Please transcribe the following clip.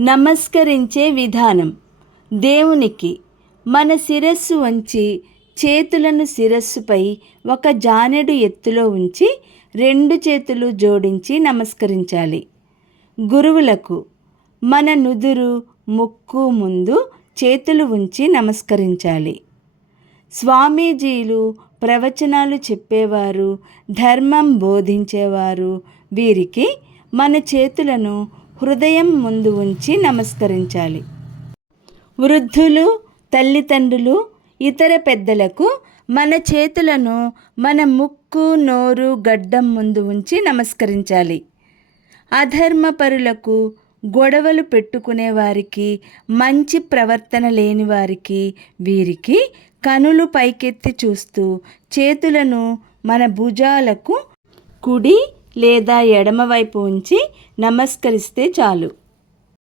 నమస్కరించే విధానం. దేవునికి మన శిరస్సు వంచి చేతులను శిరస్సుపై ఒక జానెడు ఎత్తులో ఉంచి రెండు చేతులు జోడించి నమస్కరించాలి. గురువులకు మన నుదురు ముక్కు ముందు చేతులు ఉంచి నమస్కరించాలి. స్వామీజీలు ప్రవచనాలు చెప్పేవారు ధర్మం బోధించేవారు వీరికి మన చేతులను హృదయం ముందు ఉంచి నమస్కరించాలి. వృద్ధులు తల్లిదండ్రులు ఇతర పెద్దలకు మన చేతులను మన ముక్కు నోరు గడ్డం ముందు ఉంచి నమస్కరించాలి. అధర్మపరులకు గొడవలు పెట్టుకునే వారికి మంచి ప్రవర్తన లేని వారికి వీరికి కనులు పైకెత్తి చూస్తూ చేతులను మన భుజాలకు కుడి లేదా ఎడమవైపు ఉంచి నమస్కరిస్తే చాలు.